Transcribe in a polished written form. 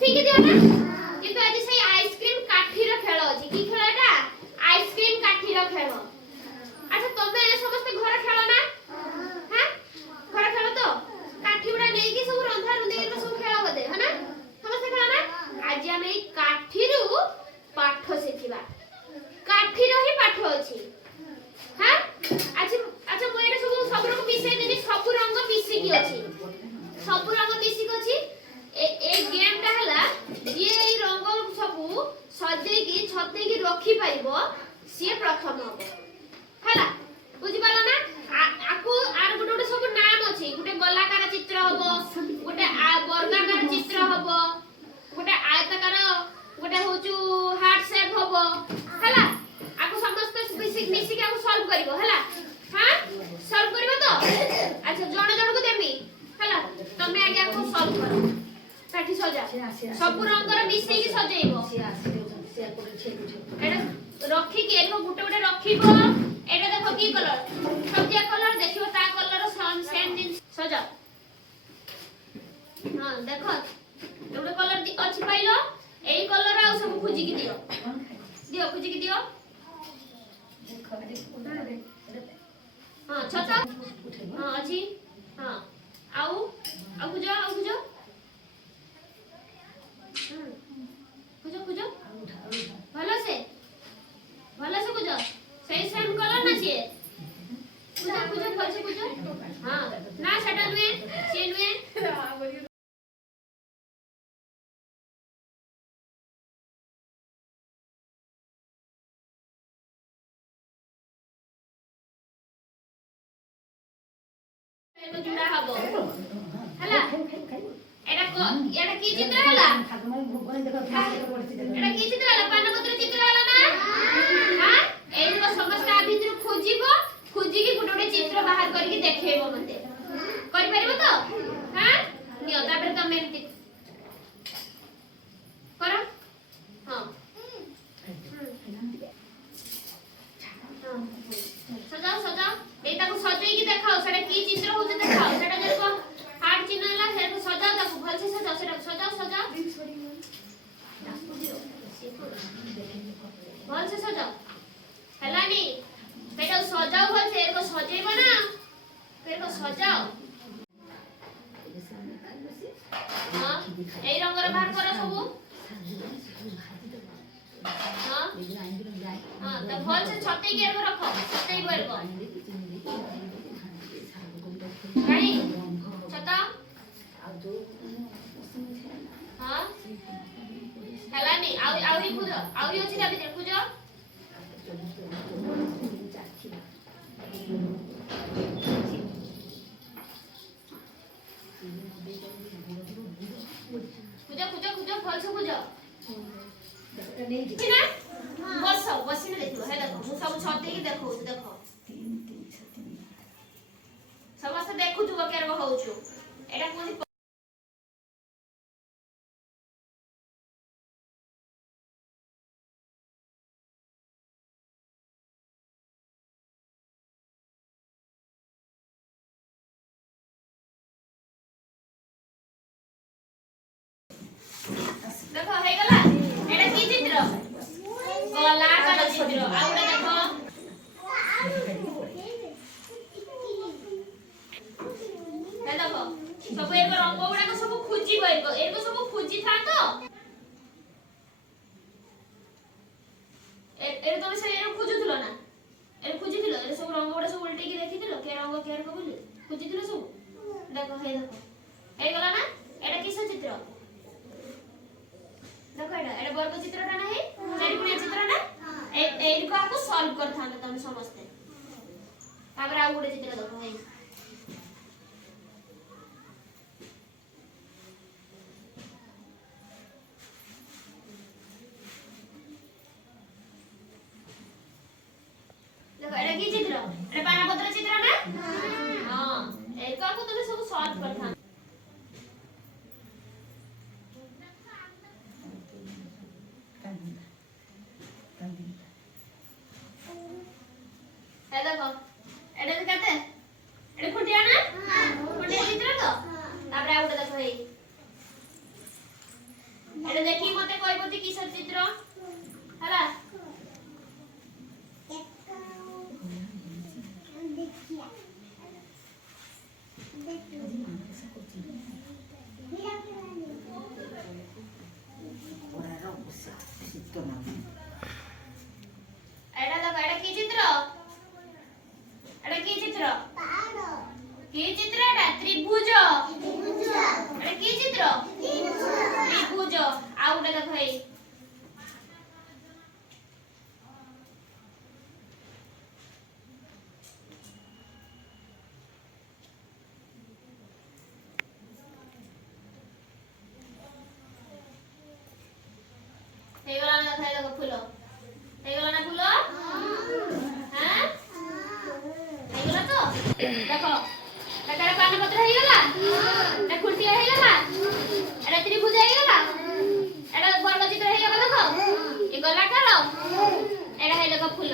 ठीक दियो ना किंतु आज से आइसक्रीम काठी रो खेल अछि की खेलटा आइसक्रीम काठी रो खेल अच्छा तमे समस्त घर खेल ना हां घर खेल तो काठी उडा नै कि सब रंधा रुंदी के सब खेल बदे है ना समस्त खेल ना आज हम ए काठी रो पाठ सिखिबा काठी रो ही पाठ अछि हां अच्छा अच्छा mo एटा सब रंग मिसे देनी सब रंग मिसी की अछि सब रंग मिसी की अछि ए गेम टा हला जे ए रंग सब सजे की छते की रखी पाइबो से प्रथम हो हला बुझि पाला ना आकु आर गुटे गुटे सब नाम अछि गुटे गोलाकार चित्र हबो गुटे वर्गाकार चित्र हबो गुटे आयताकार गुटे होचु हार्ट शेप हबो हला आकु समस्त मिसी मिसी के आकु सॉल्व करबो हला हां सॉल्व करबो तो अच्छा जण जण को देमी हला तमे आगे आकु सॉल्व करो काठी सजा सब रंगर मिसई की सजेइबो एटा रखी के एनो गुटे गुटे रखिबो एटा देखो की कलर सबजा कलर देखियो ता कलर सेम दिन सजा हां देखो एटा कलर अछि पाइलो एई कलर आ सब खोजी की दियो दियो खोजी की दियो हां छता हां अछि हां आउ बुझो खुजो खुजो भलो से खुजो सही सेम कलर ना छे खुजो खुजो भल से खुजो हां ना छटा नुए से नुए एतो जुड़ा हबो हला एटा की चित्र हला एटा की चित्र हला पानपत्र चित्र हला ना हां एइको समस्त आ भितर खोजिबो खोजी की गुटे गुटे चित्र बाहर करके देखेबो मते करि परबो तो हां नियो तापर तमे करो हां सजाओ सजाओ एटा को सजेई की देखाओ सेटा की चित्र होते देखाओ सेटा जको हार्ट चिन्ह हला सेटा सजाओ ताको भल से सजाओ सेटा सजाओ भल से सजाओ हलानी बेटा सजाओ भल से एको सजेइबो ना फिर को सजाओ हां एई रंगर बाहर करो सबु हां हां त भल से छते के रखो छते को रानी छता हां हलानी आउरी खुजो आउरी अछि ता भीतर खुजो खुजो भल से खुजो ठीक ना बस ने देखो है देखो मु सब छते की देखो समस्त देखु छु केरबो होउछु एटा कोनी देखो हे गला एटा की चित्र गला का चित्र आउडा देखो हे देखो सब एक रंग गुडा को सब खोजी गइबो एको सब खोजी था तो ए तमे से एरो खोजुथलो ना ए खोजिथिलो ए सब रंग गुडा सब उल्टे की देखिथिलो के रंग केर को बोली खोजिथिलो सब देखो हे गला ना एटा किस चित्र देखो एटा वर्ग चित्रटा नाही चारिकोणिया चित्र ना एई को आपको सॉल्व करथान तमे समझते तापर आ गुडे चित्र देखो हे देखो एटा की चित्र एटा पानपत्र चित्र ना हां एई को आपको तमे सब सॉल्व करथान देखो एटा कहते एटा खुटिया ना खुटिया चित्र तो तापर आ गुडे देखो हे एटा देखि मते कहबोती किसर चित्र हला एटा देखो एटा की चित्र की चित्र एटा त्रिभुज एटा की चित्र त्रिभुज आ उडा देखो हे हेगला ना देखो फूल हेगला ना फूल हां हेगला तो देखो एटा पान पत्र हेगला एटा खुर्सी हेगला एटा त्रिभुज हेगला एटा वर्ग चित्र हेगला देखो ए गला करो एटा हे देखो फूल